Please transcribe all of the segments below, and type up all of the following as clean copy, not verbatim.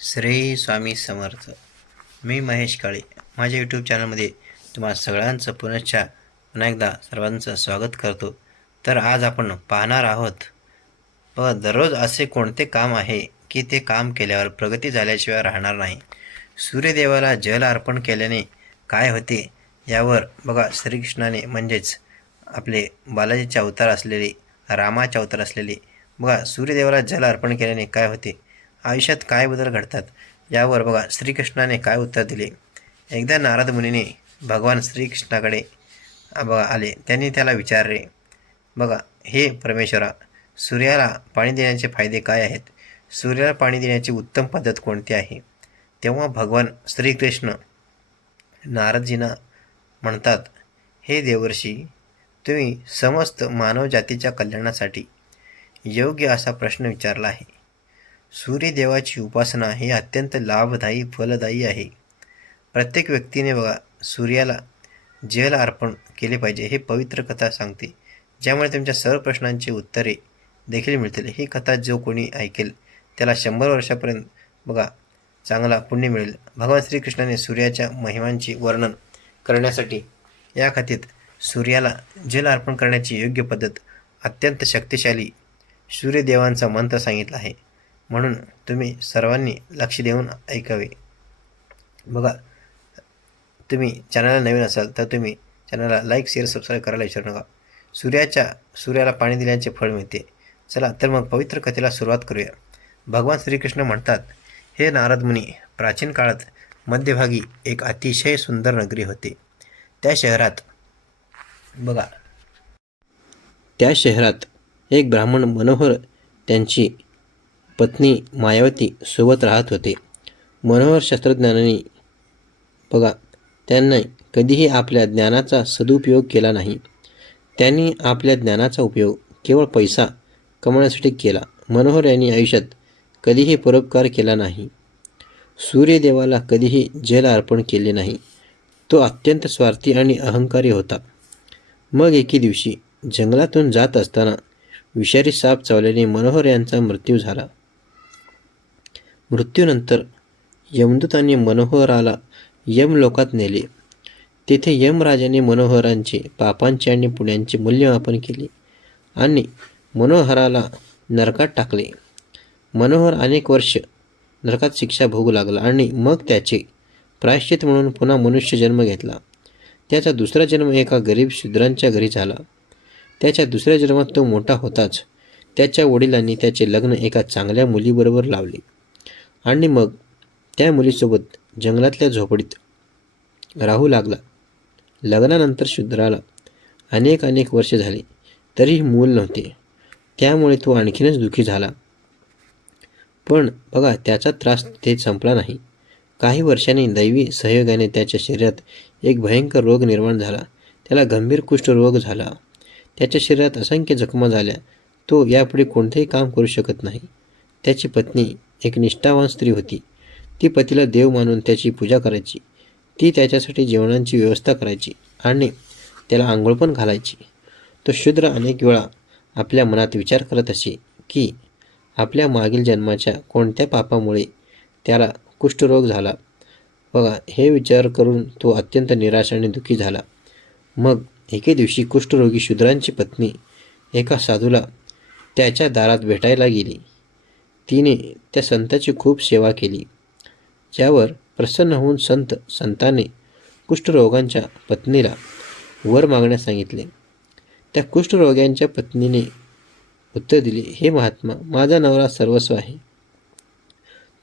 श्री स्वामी समर्थ. मी महेश काळे. माझ्या यूट्यूब चॅनलमध्ये तुम्हा सगळ्यांचं पुन्हा एकदा सर्वांचं स्वागत करतो. तर आज आपण पाहणार आहोत, बघा, दररोज असे कोणते काम आहे की ते काम केल्यावर प्रगती झाल्याशिवाय राहणार नाही. सूर्यदेवाला जल अर्पण केल्याने काय होते यावर बघा, श्रीकृष्णाने म्हणजेच आपले बालाजीचे अवतार असलेले, रामाचे अवतार असलेले, बघा, सूर्यदेवाला जल अर्पण केल्याने काय होते, आयुष्यात काय बदल घडतात, यावर बघा श्रीकृष्णाने काय उत्तर दिले. एकदा नारद मुनीने भगवान श्रीकृष्णाकडे बघा आले. त्यांनी त्याला विचारले, बघा, हे परमेश्वरा, सूर्याला पाणी देण्याचे फायदे काय आहेत? सूर्याला पाणी देण्याची उत्तम पद्धत कोणती आहे? तेव्हा भगवान श्रीकृष्ण नारदजींना म्हणतात, हे देवर्षी, तुम्ही समस्त मानवजातीच्या कल्याणासाठी योग्य असा प्रश्न विचारला आहे. सूर्यदेवाची उपासना ही अत्यंत लाभदायी, फलदायी आहे. प्रत्येक व्यक्तीने बघा सूर्याला जल अर्पण केले पाहिजे, हे पवित्र कथा सांगते, ज्यामुळे तुमच्या सर्व प्रश्नांची उत्तरे देखील मिळतील. ही कथा जो कोणी ऐकेल त्याला 100 वर्षापर्यंत बघा चांगला पुण्य मिळेल. भगवान श्रीकृष्णाने सूर्याच्या महिमांचे वर्णन करण्यासाठी या कथेत सूर्याला जल अर्पण करण्याची योग्य पद्धत, अत्यंत शक्तिशाली सूर्यदेवांचा मंत्र सांगितला आहे. म्हणून तुम्ही सर्वांनी लक्ष देऊन ऐकावे. बघा, तुम्ही चॅनलला नवीन असाल तर तुम्ही चॅनलला लाईक, शेअर, सबस्क्राईब करायला विसरू नका. सूर्याला पाणी दिल्याचे फळ मिळते. चला तर मग पवित्र कथेला सुरुवात करूया. भगवान श्रीकृष्ण म्हणतात, हे नारद मुनी, प्राचीन काळात मध्यभागी एक अतिशय सुंदर नगरी होते. त्या शहरात एक ब्राह्मण मनोहर त्यांची पत्नी मायावती सोबत राहत होते. मनोहर शास्त्रज्ञानाने बघा त्यांनी कधीही आपल्या ज्ञानाचा सदुपयोग केला नाही. त्यांनी आपल्या ज्ञानाचा उपयोग केवळ पैसा कमवण्यासाठी केला. मनोहर यांनी आयुष्यात कधीही परोपकार केला नाही. सूर्यदेवाला कधीही जल अर्पण केले नाही. तो अत्यंत स्वार्थी आणि अहंकारी होता. मग एके दिवशी जंगलातून जात असताना विषारी साप चावल्याने मनोहर यांचा मृत्यू झाला. मृत्यूनंतर यमदूतांनी मनोहराला यमलोकात नेले. तेथे यमराजाने मनोहरांचे पापांचे आणि पुण्यांचे मूल्यमापन केले आणि मनोहराला नरकात टाकले. मनोहर अनेक वर्ष नरकात शिक्षा भोगू लागला आणि मग त्याचे प्रायश्चित म्हणून पुन्हा मनुष्य जन्म घेतला. त्याचा दुसरा जन्म एका गरीब शूद्रांच्या घरी झाला. त्याच्या दुसऱ्या जन्मात तो मोठा होताच त्याच्या वडिलांनी त्याचे लग्न एका चांगल्या मुलीबरोबर लावले आणि मग त्या मुलीसोबत जंगलातल्या झोपडीत राहू लागला. लग्नानंतर शूद्राला अनेक वर्षे झाली तरीही मूल नव्हते. त्यामुळे तो आणखीनच दुःखी झाला. पण बघा, त्याचा त्रास ते संपला नाही. काही वर्षांनी दैवी सहयोगाने त्याच्या शरीरात एक भयंकर रोग निर्माण झाला. त्याला गंभीर कुष्ठरोग झाला. त्याच्या शरीरात असंख्य जखमा झाल्या. तो यापुढे कोणतेही काम करू शकत नाही. त्याची पत्नी एक निष्ठावान स्त्री होती. ती पतीला देव मानून त्याची पूजा करायची. ती त्याच्यासाठी जेवणाची व्यवस्था करायची आणि त्याला आंघोळ पण घालायची. तो शूद्र अनेक वेळा आपल्या मनात विचार करत असे की आपल्या मागील जन्माच्या कोणत्या पापामुळे त्याला कुष्ठरोग झाला. बघा, हे विचार करून तो अत्यंत निराश आणि दुःखी झाला. मग एके दिवशी कुष्ठरोगी शूद्रांची पत्नी एका साधूला त्याच्या दारात भेटायला गेली. तिने त्या संताची खूप सेवा केली. ज्यावर प्रसन्न होऊन संताने कुष्ठरोगांच्या पत्नीला वर मागण्यास सांगितले. त्या कुष्ठरोग्यांच्या पत्नीने उत्तर दिले, हे महात्मा, माझा नवरा सर्वस्व आहे.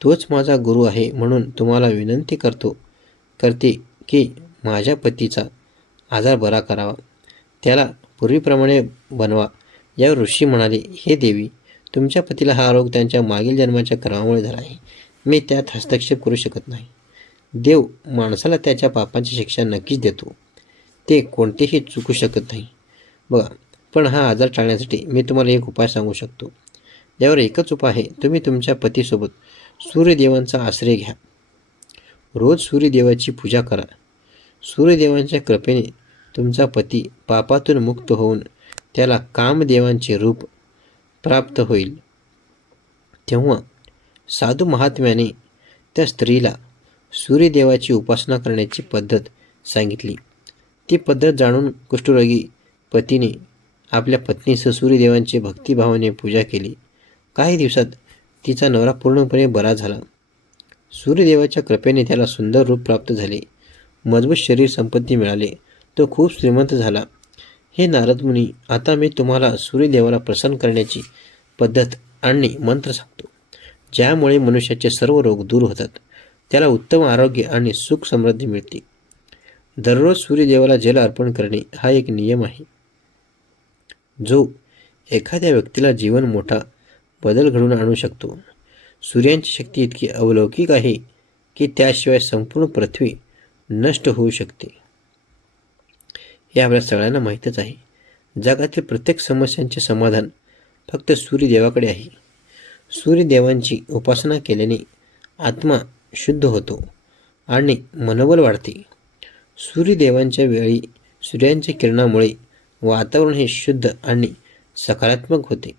तोच माझा गुरु आहे. म्हणून तुम्हाला विनंती करते की माझ्या पतीचा आजार बरा करावा. त्याला पूर्वीप्रमाणे बनवा. यावर ऋषी म्हणाले, हे देवी, तुमच्या पतीला हा रोग त्यांच्या मागील जन्माच्या कर्मामुळे झाला आहे. मी त्यात हस्तक्षेप करू शकत नाही. देव माणसाला त्याच्या पापांची शिक्षा नक्कीच देतो. ते कोणतेही चुकू शकत नाही. बघा, पण हा आजार टाळण्यासाठी मी तुम्हाला एक उपाय सांगू शकतो. यावर एकच उपाय आहे. तुम्ही तुमच्या पतीसोबत सूर्यदेवांचा आश्रय घ्या. रोज सूर्यदेवाची पूजा करा. सूर्यदेवांच्या कृपेने तुमचा पती पापातून मुक्त होऊन त्याला कामदेवांचे रूप प्राप्त होईल. तेव्हा साधू महात्म्याने त्या स्त्रीला सूर्यदेवाची उपासना करण्याची पद्धत सांगितली. ती पद्धत जाणून कुष्ठरोगी पतीने आपल्या पत्नीसह सूर्यदेवांची भक्तिभावाने पूजा केली. काही दिवसात तिचा नवरा पूर्णपणे बरा झाला. सूर्यदेवाच्या कृपेने त्याला सुंदर रूप प्राप्त झाले, मजबूत शरीर संपत्ती मिळाले, तो खूप श्रीमंत झाला. हे नारद मुनी, आता मी तुम्हाला सूर्यदेवाला प्रसन्न करण्याची पद्धत आणि मंत्र सांगतो, ज्यामुळे मनुष्याचे सर्व रोग दूर होतात, त्याला उत्तम आरोग्य आणि सुख समृद्धी मिळते. दररोज सूर्यदेवाला जल अर्पण करणे हा एक नियम आहे, जो एखाद्या व्यक्तीला जीवन मोठा बदल घडवून आणू शकतो. सूर्याची शक्ती इतकी अलौकिक आहे की त्याशिवाय संपूर्ण पृथ्वी नष्ट होऊ शकते. हे आपल्या सगळ्यांना माहीतच आहे. जगातील प्रत्येक समस्यांचे समाधान फक्त सूर्यदेवाकडे आहे. सूर्यदेवांची उपासना केल्याने आत्मा शुद्ध होतो आणि मनोबल वाढते. सूर्यदेवांच्या वेळी सूर्याच्या किरणामुळे वातावरण हे शुद्ध आणि सकारात्मक होते.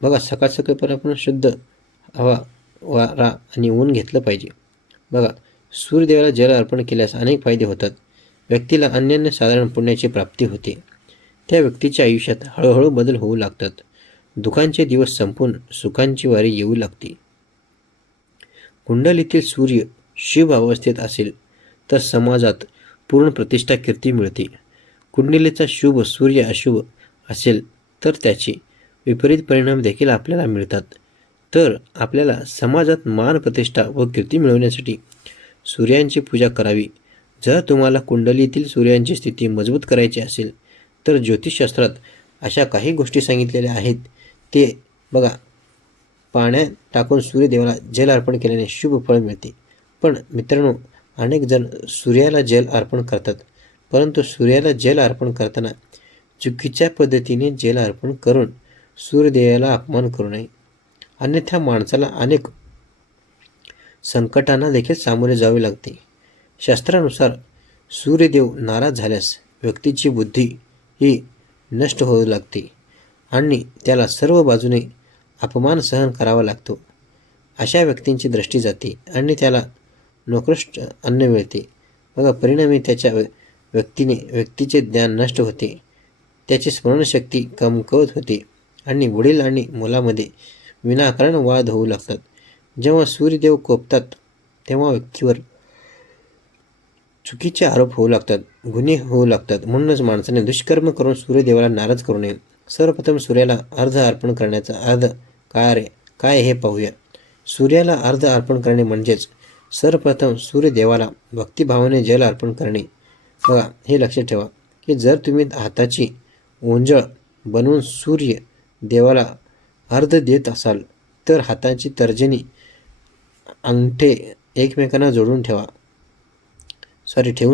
बघा, सकाळ सकाळी पण आपण शुद्ध हवा, वारा आणि ऊन घेतलं पाहिजे. बघा, सूर्यदेवाला जल अर्पण केल्यास अनेक फायदे होतात. व्यक्तीला अन्यान्य साधारण पुण्याची प्राप्ती होते. त्या व्यक्तीच्या आयुष्यात हळूहळू बदल होऊ लागतात. दुःखांचे दिवस संपून सुखांची वारी येऊ लागते. कुंडलीतील सूर्य शुभ अवस्थेत असेल तर समाजात पूर्ण प्रतिष्ठा कीर्ती मिळते. कुंडलीचा शुभ सूर्य अशुभ असेल तर त्याचे विपरीत परिणाम देखील आपल्याला मिळतात. तर आपल्याला समाजात मान प्रतिष्ठा व कीर्ती मिळवण्यासाठी सूर्यांची पूजा करावी. जर तुम्हाला कुंडलीतील सूर्यांची स्थिती मजबूत करायची असेल तर ज्योतिषशास्त्रात अशा काही गोष्टी सांगितलेल्या आहेत. ते बघा, पाण्यात टाकून सूर्यदेवाला जल अर्पण केल्याने शुभ फळ मिळते. पण मित्रांनो, अनेक जण सूर्याला जल अर्पण करतात, परंतु सूर्याला जल अर्पण करताना चुकीच्या पद्धतीने जल अर्पण करून सूर्यदेवाला अपमान करू नये. अन्यथा माणसाला अनेक संकटांना देखील सामोरे जावे लागते. शास्त्रानुसार सूर्यदेव नाराज झाल्यास व्यक्तीची बुद्धी ही नष्ट होऊ लागते आणि त्याला सर्व बाजूने अपमान सहन करावा लागतो. अशा व्यक्तींची दृष्टी जाते आणि त्याला निकृष्ट अन्न मिळते. बघा, परिणामी त्याच्या व्यक्तीचे ज्ञान नष्ट होते, त्याची स्मरणशक्ती कमकुवत होते आणि वडील आणि मुलामध्ये विनाकारण वाद होऊ लागतात. जेव्हा सूर्यदेव कोपतात तेव्हा व्यक्तीवर चुकीचे आरोप होऊ लागतात, गुन्हे होऊ लागतात. म्हणूनच माणसाने दुष्कर्म करून सूर्यदेवाला नाराज करू नये. सर्वप्रथम सूर्याला अर्घ अर्पण करण्याचा अर्थ काय हे पाहूया. सूर्याला अर्घ अर्पण करणे म्हणजेच सर्वप्रथम सूर्यदेवाला भक्तिभावाने जल अर्पण करणे. बघा, हे लक्षात ठेवा की जर तुम्ही हाताची ओंजळ बनवून सूर्य देवाला अर्घ देत असाल तर हाताची तर्जनी अंगठे एकमेकांना जोडून ठेवू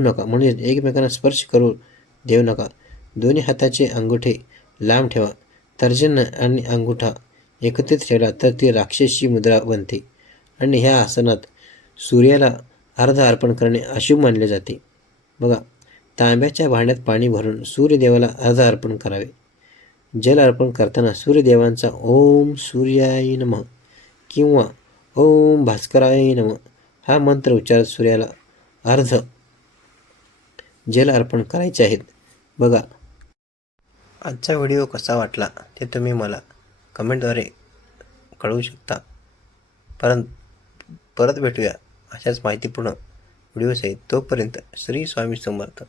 नका, म्हणजे एकमेकांना स्पर्श करू देऊ नका. दोन्ही हाताचे अंगठे लांब ठेवा. तर्जन आणि अंगठा एकत्रित ठेवला तर ती राक्षसी मुद्रा बनते आणि ह्या आसनात सूर्याला अर्घ अर्पण करणे अशुभ मानले जाते. बघा, तांब्याच्या भांड्यात पाणी भरून सूर्यदेवाला अर्घ अर्पण करावे. जल अर्पण करताना सूर्यदेवांचा ओम सूर्याय नमः किंवा ओम भास्कराय नमः हा मंत्र उच्चारत सूर्याला अर्घ जल अर्पण करायचे आहेत. बघा, आजचा व्हिडिओ कसा वाटला ते तुम्ही मला कमेंटद्वारे कळवू शकता. परत भेटूया अशाच माहितीपूर्ण व्हिडिओसहित. तोपर्यंत श्री स्वामी समर्थ.